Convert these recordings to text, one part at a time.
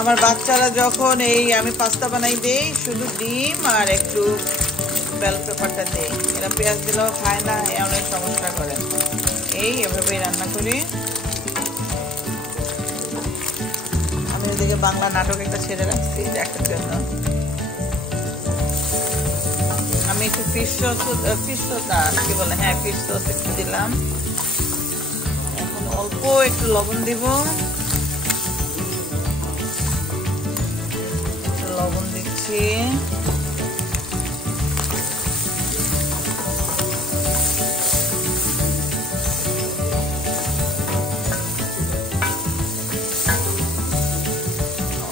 আমার বাচ্চারা যখন এই আমি পাস্তা বানাই দেই শুধু ডিম আর একটু বেল পেপারটা দেই, এরা পেঁয়াজ দিলেও খায় না, অনেক সমস্যা করে। এভাবেই রান্না করি। আমি ওদিকে বাংলা নাটক একটা ছেড়ে রাখছি দেখার জন্য। আমি একটু ফিশ সস কি বলে, হ্যাঁ ফিশ সস একটু দিলাম। এখন অল্প একটু লবণ দিব, লবণ দিচ্ছি।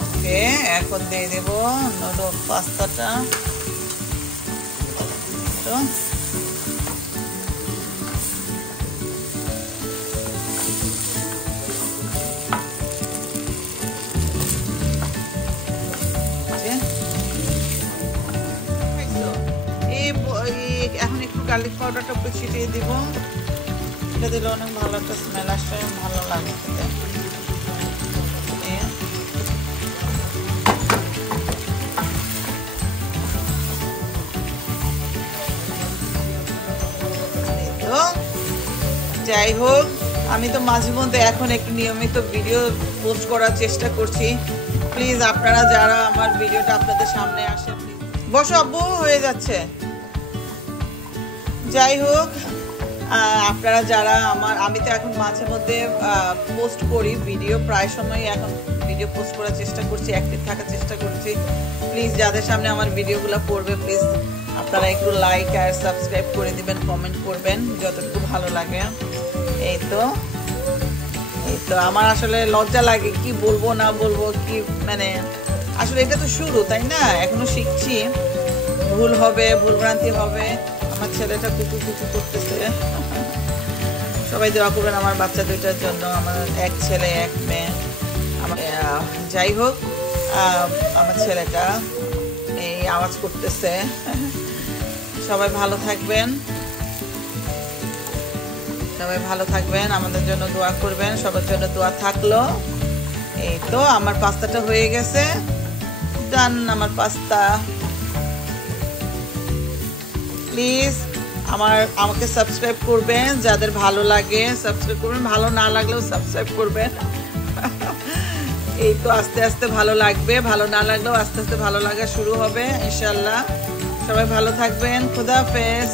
ওকে, এখন দিয়ে দেব পাস্তাটা। এখন একটু গার্লিক পাউডারটা একটু ছিটিয়ে দিব, এটা দিলে অনেক ভালো একটা স্মেল আসে, ভালো লাগে খেতে। যাই হোক, আমি তো মাঝে মধ্যে এখন একটু নিয়মিত ভিডিও পোস্ট করার চেষ্টা করছি। প্লিজ আপনারা যারা আমার ভিডিওটা আপনাদের সামনে আসে, বসো আব্বু, হয়ে যাচ্ছে। যাই হোক, আপনারা যারা আমি তো এখন মাঝে মধ্যে পোস্ট করি ভিডিও, প্রায় সময় এখন ভিডিও পোস্ট করার চেষ্টা করছি, অ্যাক্টিভ থাকার চেষ্টা করছি। প্লিজ যাদের সামনে আমার ভিডিওগুলো পড়বে, প্লিজ আপনারা একটু লাইক আর সাবস্ক্রাইব করে দিবেন, কমেন্ট করবেন যতটুকু ভালো লাগে। এই তো আমার আসলে লজ্জা লাগে কি বলবো না বলবো, কি মানে আসলে এটা তো শুরু, তাই না? এখনো শিখছি, ভুল হবে, ভুলভ্রান্তি হবে। আমার ছেলেটা কুকু করতেছে। সবাই দোয়া করবেন আমার বাচ্চা দুইটার জন্য, আমার এক ছেলে এক মেয়ে। যাই হোক, আমার ছেলেটা এই আওয়াজ করতেছে। সবাই ভালো থাকবেন, আমাদের জন্য দোয়া করবেন, সবার জন্য দোয়া থাকলো। এই তো আমার পাস্তাটা হয়ে গেছে, ডান আমার পাস্তা। প্লিজ আমাকে সাবস্ক্রাইব করবেন, যাদের ভালো লাগে সাবস্ক্রাইব করবেন, ভালো না লাগলেও সাবস্ক্রাইব করবেন। এই তো আস্তে আস্তে ভালো লাগবে, ভালো না লাগলেও আস্তে আস্তে ভালো লাগা শুরু হবে ইনশাল্লাহ। সবাই ভালো থাকবেন, খুদা হাফেজ।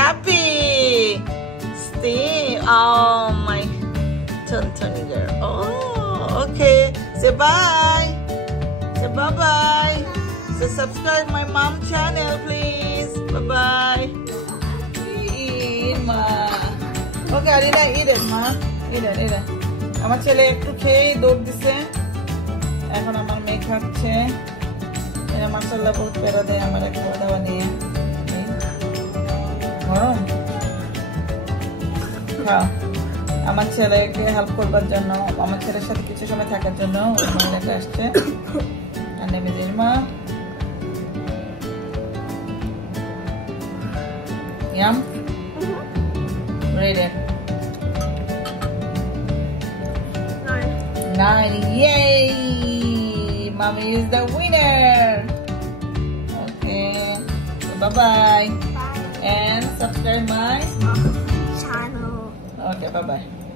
Happy. Stay. Oh my Tuntuni girl. Oh, okay. Say bye. Say bye. So subscribe my mom channel, please. Bye. Ma. Okay, Arina, eat it, ma. Eat it. আমার ছেলে একটু খেয়ে দৌড় দিছে, এখন আমার মেয়ে খাচ্ছে। এরা মাশাআল্লাহ বহুত প্যারা দেয় আমার খাওয়া দাওয়া নিয়ে। আমার ছেলেকে হেল্প করবার জন্য, আমার ছেলের সাথে কিছু সময় থাকার জন্য মহিলাটা আসছে। আর নেমে মা Yum? Rate it. 9. Yay! Mommy is the winner. Okay. So bye-bye. And subscribe my channel. Okay, bye-bye.